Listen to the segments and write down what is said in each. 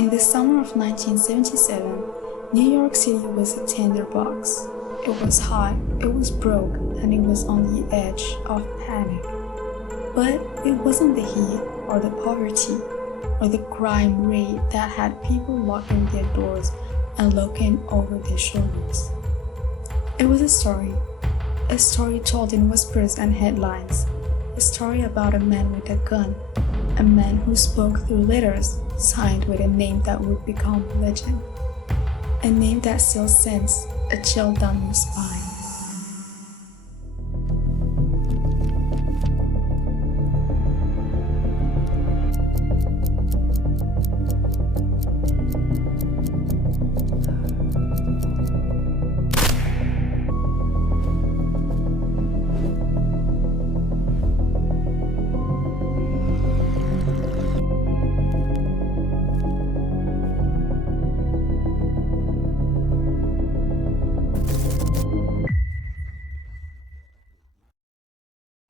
In the summer of 1977, New York City was a tinderbox. It was hot, it was broke, and it was on the edge of panic. But it wasn't the heat or the poverty or the crime rate that had people locking their doors and looking over their shoulders. It was a story told in whispers and headlines, a story about a man with a gun, a man who spoke through letters signed with a name that would become legend, a name that still sends a chill down your spine.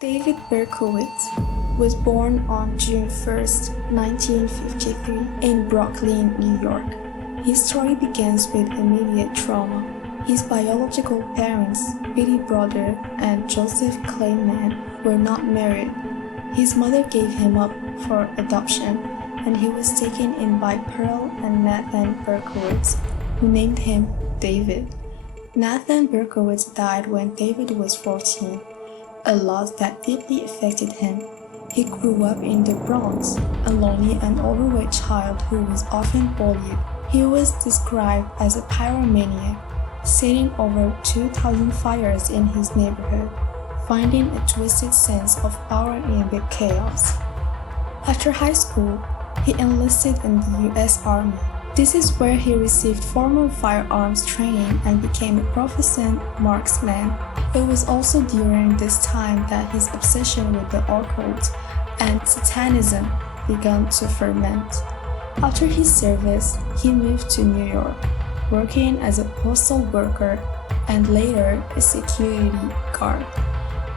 David Berkowitz was born on June 1, 1953 in Brooklyn, New York. His story begins with immediate trauma. His biological parents, Billy Brother and Joseph Kleiman, were not married. His mother gave him up for adoption, and he was taken in by Pearl and Nathan Berkowitz, who named him David. Nathan Berkowitz died when David was 14. A loss that deeply affected him. He grew up in the Bronx, a lonely and overweight child who was often bullied. He was described as a pyromaniac, setting over 2,000 fires in his neighborhood, finding a twisted sense of power in the chaos. After high school, he enlisted in the U.S. Army. This is where he received formal firearms training and became a proficient marksman. It was also during this time that his obsession with the occult and Satanism began to ferment. After his service, he moved to New York, working as a postal worker and later a security guard.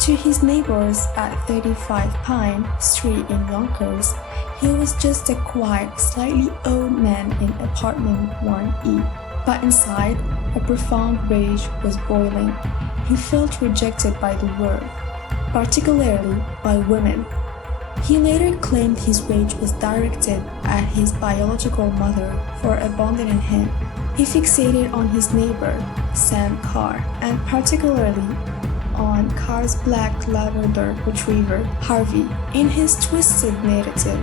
To his neighbors at 35 Pine Street in Yonkers, he was just a quiet, slightly old man in apartment 1E. But inside, a profound rage was boiling. He felt rejected by the world, particularly by women. He later claimed his rage was directed at his biological mother for abandoning him. He fixated on his neighbor, Sam Carr, and particularly on Carr's black Labrador retriever, Harvey. In his twisted narrative,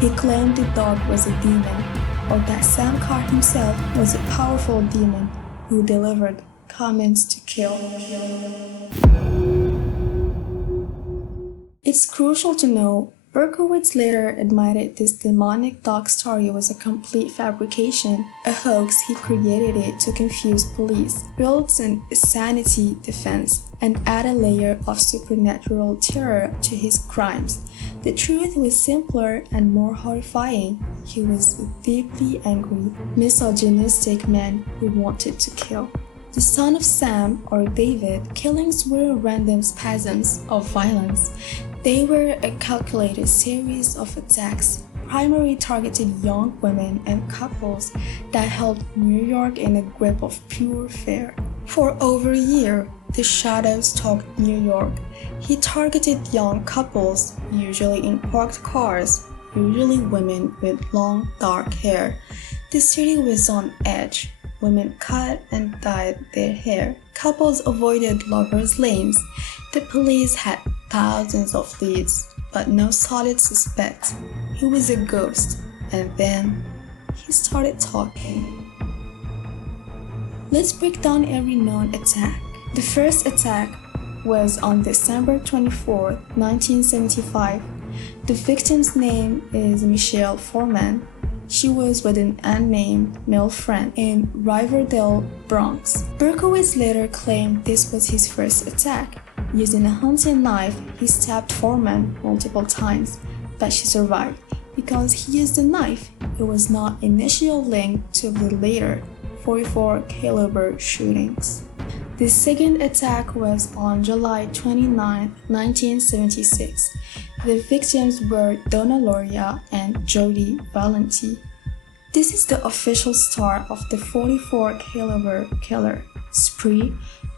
he claimed the dog was a demon, or that Sam Carr himself was a powerful demon who delivered commands to kill. It's crucial to know Berkowitz later admitted this demonic dog story was a complete fabrication, a hoax. He created it to confuse police, build an insanity defense, and add a layer of supernatural terror to his crimes. The truth was simpler and more horrifying. He was a deeply angry, misogynistic man who wanted to kill. The son of Sam, or David, killings were random spasms of violence. They were a calculated series of attacks, primarily targeted young women and couples that held New York in a grip of pure fear. For over a year, the shadows stalked New York. He targeted young couples, usually in parked cars, usually women with long, dark hair. The city was on edge. Women cut and dyed their hair. Couples avoided lovers' lanes. The police had thousands of leads, but no solid suspect. He was a ghost, and then he started talking. Let's break down every known attack. The first attack was on December 24, 1975. The victim's name is Michelle Foreman. She was with an unnamed male friend in Riverdale, Bronx. Berkowitz later claimed this was his first attack. Using a hunting knife, he stabbed Foreman multiple times, but she survived. Because he used the knife, it was not initially linked to the later .44 caliber shootings. The second attack was on July 29, 1976. The victims were Donna Loria and Jody Valenti. This is the official star of the 44 caliber killer spree.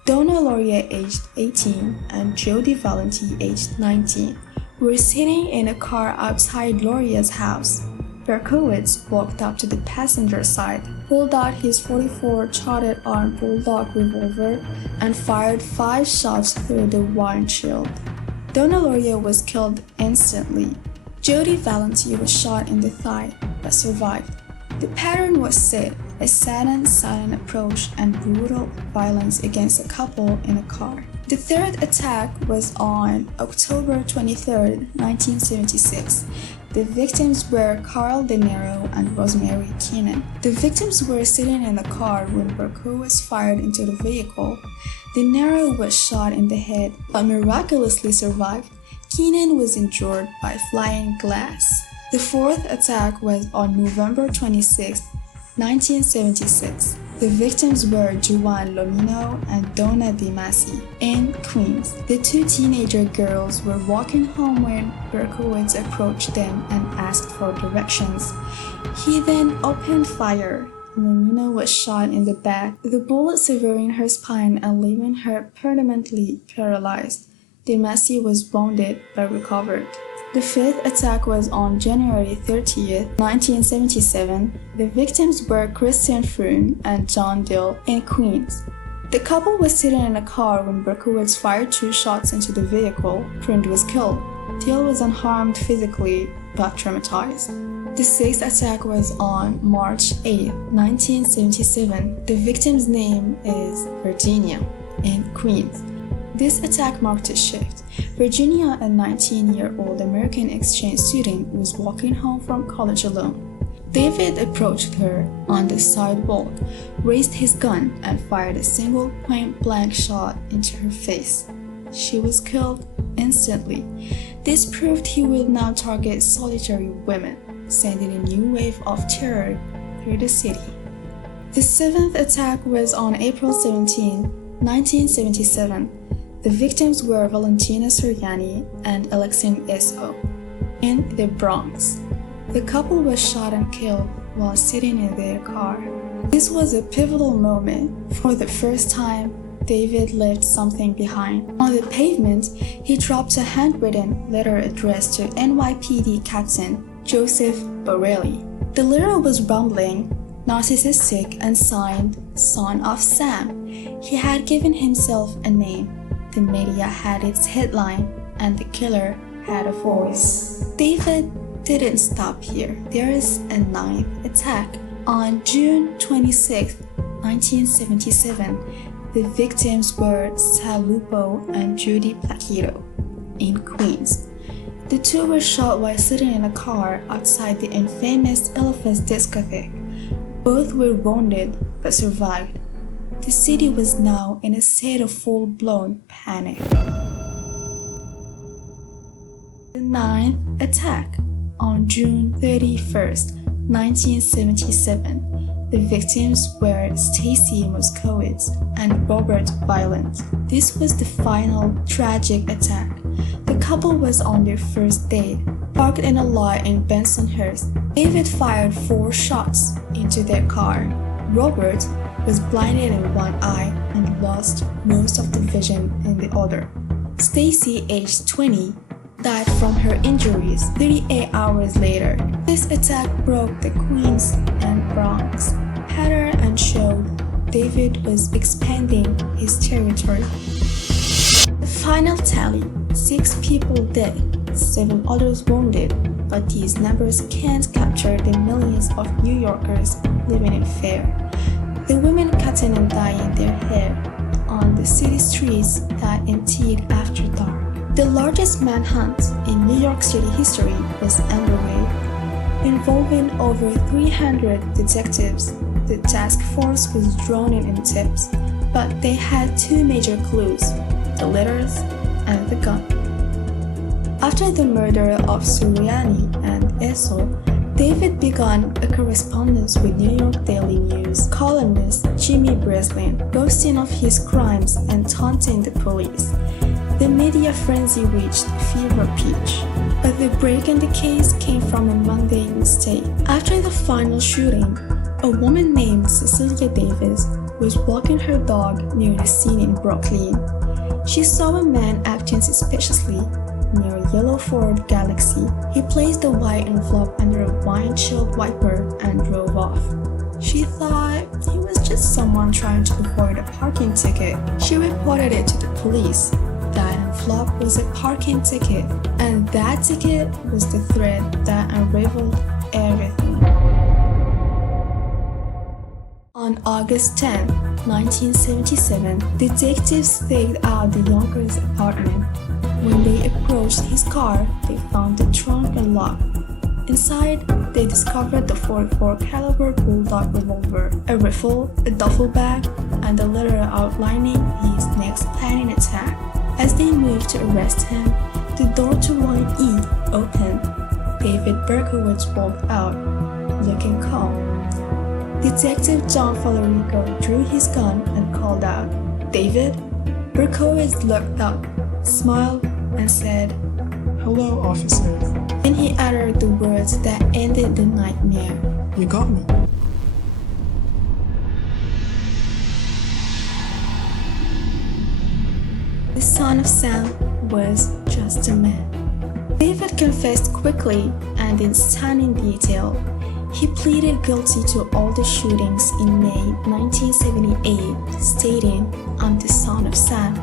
Donna Laurier, aged 18, and Jody Valenti, aged 19, were sitting in a car outside Laurier's house. Berkowitz walked up to the passenger side, pulled out his .44 Chartered Arm Bulldog revolver, and fired 5 shots through the windshield. Donna Laurier was killed instantly. Jody Valenti was shot in the thigh, but survived. The pattern was set: a sudden, silent approach and brutal violence against a couple in a car. The third attack was on October 23, 1976. The victims were Carl De Niro and Rosemary Keenan. The victims were sitting in the car when Berkowitz fired into the vehicle. De Niro was shot in the head but miraculously survived. Keenan was injured by flying glass. The fourth attack was on November 26, 1976. The victims were Juan Lomino and Donna DeMasi in Queens. The 2 teenager girls were walking home when Berkowitz approached them and asked for directions. He then opened fire. Lomino was shot in the back, the bullet severing her spine and leaving her permanently paralyzed. DeMasi was wounded but recovered. The fifth attack was on January 30, 1977. The victims were Christian Froome and John Dill in Queens. The couple was sitting in a car when Berkowitz fired 2 shots into the vehicle. Froome was killed. Dill was unharmed physically but traumatized. The sixth attack was on March 8, 1977. The victim's name is Virginia in Queens. This attack marked a shift. Virginia, a 19-year-old American exchange student, was walking home from college alone. David approached her on the sidewalk, raised his gun, and fired a single point-blank shot into her face. She was killed instantly. This proved he would now target solitary women, sending a new wave of terror through the city. The seventh attack was on April 17, 1977. The victims were Valentina Soriani and Alexine S.O. in the Bronx. The couple was shot and killed while sitting in their car. This was a pivotal moment. For the first time, David left something behind. On the pavement, he dropped a handwritten letter addressed to NYPD Captain Joseph Borelli. The letter was rambling, narcissistic, and signed Son of Sam. He had given himself a name. The media had its headline, and the killer had a voice. David didn't stop here. There is a ninth attack. On June 26, 1977, the victims were Sal Lupo and Judy Placido in Queens. The 2 were shot while sitting in a car outside the infamous Eliphas discotheque. Both were wounded but survived. The city was now in a state of full-blown panic. The ninth attack. On June 31st, 1977, the victims were Stacy Moskowitz and Robert Violent. This was the final tragic attack. The couple was on their first date, parked in a lot in Bensonhurst. David fired 4 shots into their car. Robert was blinded in one eye and lost most of the vision in the other. Stacy, aged 20, died from her injuries 38 hours later. This attack broke the Queens and Bronx pattern and showed David was expanding his territory. The final tally: 6 people dead, 7 others wounded, but these numbers can't capture the millions of New Yorkers living in fear. The women cutting and dyeing their hair on the city streets that emptied after dark. The largest manhunt in New York City history was underway, involving over 300 detectives. The task force was drawn in tips, but they had 2 major clues: the letters and the gun. After the murder of Soriani and Eso, David began a correspondence with New York Daily News columnist Jimmy Breslin, boasting of his crimes and taunting the police. The media frenzy reached fever pitch, but the break in the case came from a mundane mistake. After the final shooting, a woman named Cecilia Davis was walking her dog near the scene in Brooklyn. She saw a man acting suspiciously near a yellow Ford Galaxy. He placed the white envelope under a windshield wiper and drove off. She thought he was just someone trying to avoid a parking ticket. She reported it to the police. That envelope was a parking ticket, and that ticket was the thread that unraveled everything. On August 10, 1977, detectives staked out the young girl's apartment. When they approached his car, they found the trunk unlocked. Inside, they discovered the .44 caliber bulldog revolver, a rifle, a duffel bag, and a letter outlining his next planning attack. As they moved to arrest him, the door to Line E opened. David Berkowitz walked out, looking calm. Detective John Fallarico drew his gun and called out, "David?" Berkowitz looked up, smiled, and said, "Hello, officer." Then he uttered the words that ended the nightmare. "You got me." The son of Sam was just a man. David confessed quickly and in stunning detail. He pleaded guilty to all the shootings in May 1978, stating, "I'm the son of Sam.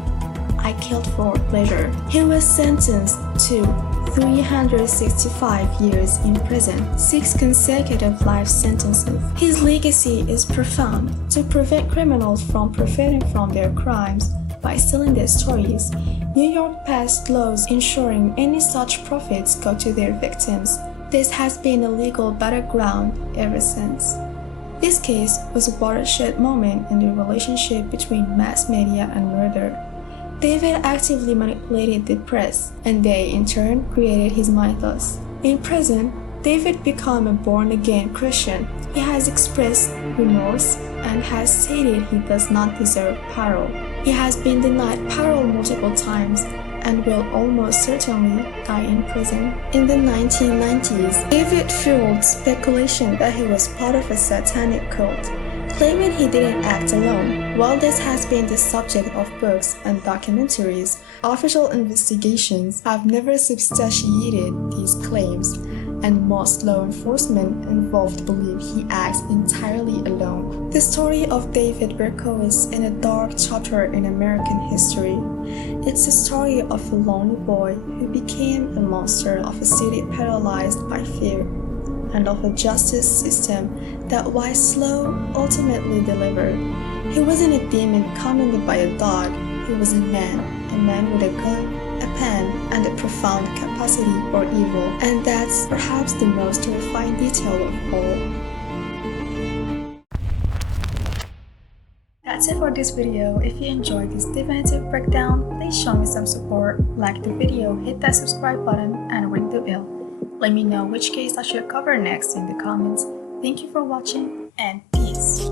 I killed for pleasure." He was sentenced to 365 years in prison, 6 consecutive life sentences. His legacy is profound. To prevent criminals from profiting from their crimes by selling their stories, New York passed laws ensuring any such profits go to their victims. This has been a legal battleground ever since. This case was a watershed moment in the relationship between mass media and murder. David actively manipulated the press, and they in turn created his mythos. In prison, David became a born-again Christian. He has expressed remorse and has stated he does not deserve parole. He has been denied parole multiple times and will almost certainly die in prison. In the 1990s, David fueled speculation that he was part of a satanic cult, claiming he didn't act alone. While this has been the subject of books and documentaries, official investigations have never substantiated these claims, and most law enforcement involved believe he acts entirely alone. The story of David Berkowitz is a dark chapter in American history. It's the story of a lonely boy who became a monster of a city paralyzed by fear, and of a justice system that, while slow, ultimately delivered. He wasn't a demon commanded by a dog, he was a man with a gun, a pen, and a profound capacity for evil, and that's perhaps the most terrifying detail of all. That's it for this video. If you enjoyed this definitive breakdown, please show me some support, like the video, hit that subscribe button, and ring the bell. Let me know which case I should cover next in the comments. Thank you for watching, and peace.